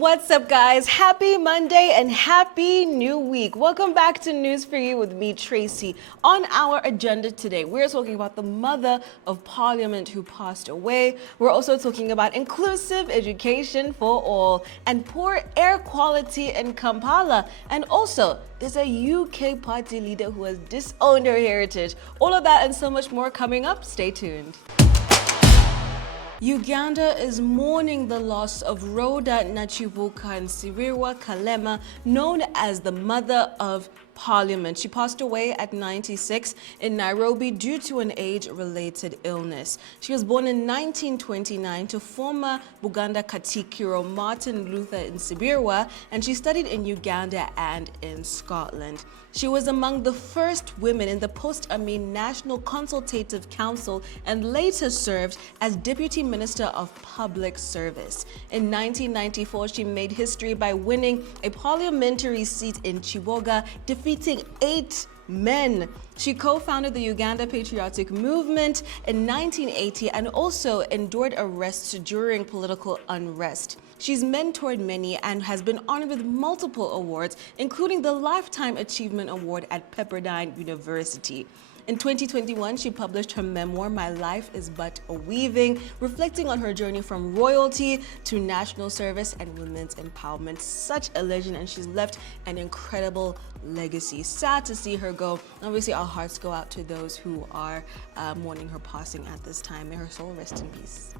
What's up, guys? Happy Monday and happy new week. Welcome back to News for You with me, Tracy. On our agenda today, we're talking about the mother of parliament who passed away. We're also talking about inclusive education for all and poor air quality in Kampala. And also, there's a UK party leader who has disowned her heritage. All of that and so much more coming up. Stay tuned. Uganda is mourning the loss of Rhoda Kalema, known as the Mother of Parliament. She passed away at 96 in Nairobi due to an age-related illness. She was born in 1929 to former Buganda Katikiro Martin Luther Nsibirwa, and she studied in Uganda and in Scotland. She was among the first women in the post-Amin National Consultative Council and later served as Deputy Minister of Public Service. In 1994, she made history by winning a parliamentary seat in Chiboga, defeating 8 men. She co-founded the Uganda Patriotic Movement in 1980 and also endured arrests during political unrest. She's mentored many and has been honored with multiple awards, including the Lifetime Achievement Award at Pepperdine University. In 2021, she published her memoir, My Life is But a Weaving, reflecting on her journey from royalty to national service and women's empowerment. Such a legend, and she's left an incredible legacy. Sad to see her go. Obviously, our hearts go out to those who are mourning her passing at this time. May her soul rest in peace.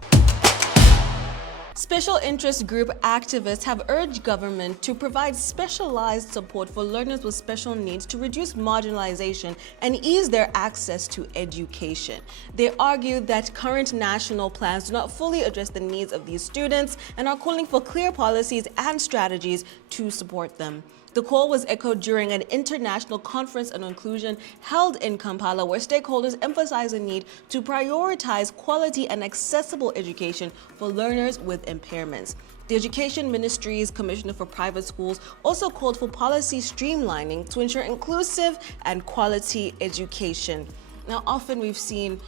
Special interest group activists have urged government to provide specialized support for learners with special needs to reduce marginalization and ease their access to education. They argue that current national plans do not fully address the needs of these students and are calling for clear policies and strategies to support them. The call was echoed during an international conference on inclusion held in Kampala, where stakeholders emphasized the need to prioritize quality and accessible education for learners with impairments. The Education Ministry's Commissioner for Private Schools also called for policy streamlining to ensure inclusive and quality education. Now, often we've seen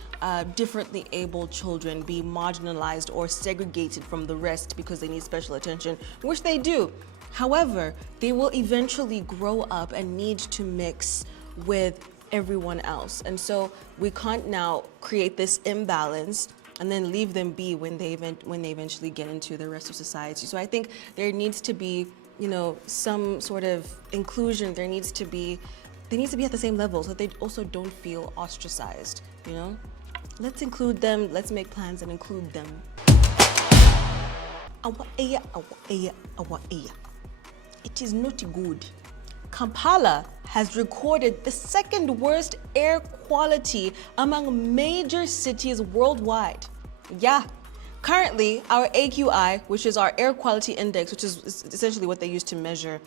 differently able children be marginalized or segregated from the rest because they need special attention, which they do. However, they will eventually grow up and need to mix with everyone else. And so we can't now create this imbalance and then leave them be when they eventually get into the rest of society. So I think there needs to be, some sort of inclusion. They need to be at the same level so they also don't feel ostracized, Let's include them, let's make plans and include them. It is not good. Kampala has recorded the second worst air quality among major cities worldwide. Yeah. Currently, our AQI, which is our air quality index, which is essentially what they use to measure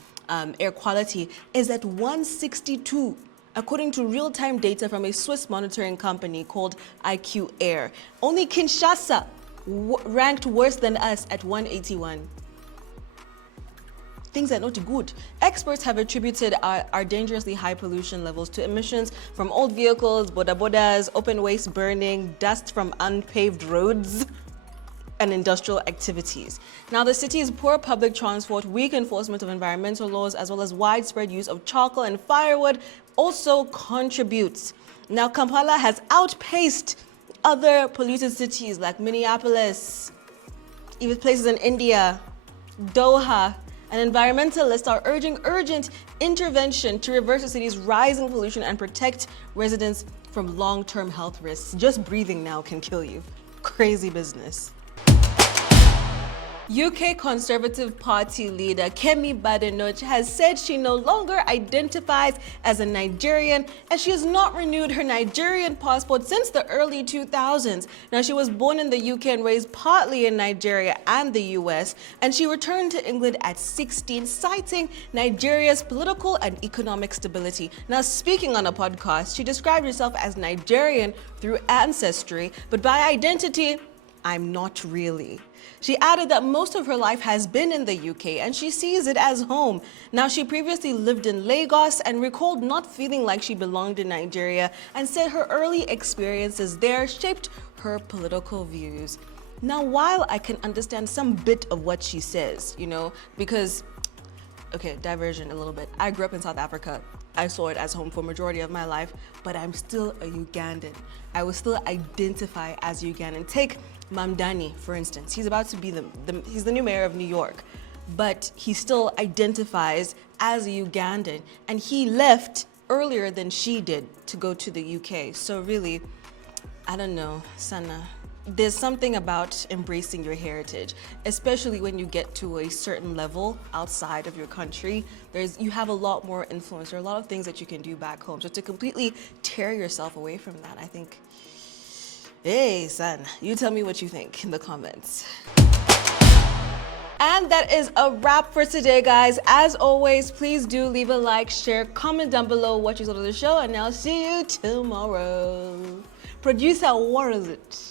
air quality, is at 162, according to real-time data from a Swiss monitoring company called IQ Air. Only Kinshasa ranked worse than us at 181. Things are not good. Experts have attributed our dangerously high pollution levels to emissions from old vehicles, bodas, open waste burning, dust from unpaved roads, and industrial activities. Now, the city's poor public transport, weak enforcement of environmental laws, as well as widespread use of charcoal and firewood also contributes. Now, Kampala has outpaced other polluted cities like Minneapolis, even places in India, Doha. And environmentalists are urging urgent intervention to reverse the city's rising pollution and protect residents from long-term health risks. Just breathing now can kill you. Crazy business. UK Conservative Party leader Kemi Badenoch has said she no longer identifies as a Nigerian, and she has not renewed her Nigerian passport since the early 2000s. Now, she was born in the UK and raised partly in Nigeria and the US, and she returned to England at 16, citing Nigeria's political and economic stability. Now, speaking on a podcast, she described herself as Nigerian through ancestry, but by identity, I'm not really. She added that most of her life has been in the UK and she sees it as home. Now, she previously lived in Lagos and recalled not feeling like she belonged in Nigeria and said her early experiences there shaped her political views. Now, while I can understand some bit of what she says, you know, because, okay, diversion a little bit. I grew up in South Africa. I saw it as home for majority of my life, but I'm still a Ugandan. I will still identify as Ugandan. Take Mamdani, for instance. He's about to be he's the new mayor of New York, but he still identifies as a Ugandan, and he left earlier than she did to go to the UK. So really, I don't know, Sana. There's something about embracing your heritage, especially when you get to a certain level outside of your country. You have a lot more influence. There are a lot of things that you can do back home. So to completely tear yourself away from that, I think, hey, son, you tell me what you think in the comments. And that is a wrap for today, guys. As always, please do leave a like, share, comment down below what you thought of the show, and I'll see you tomorrow. Producer, what is it?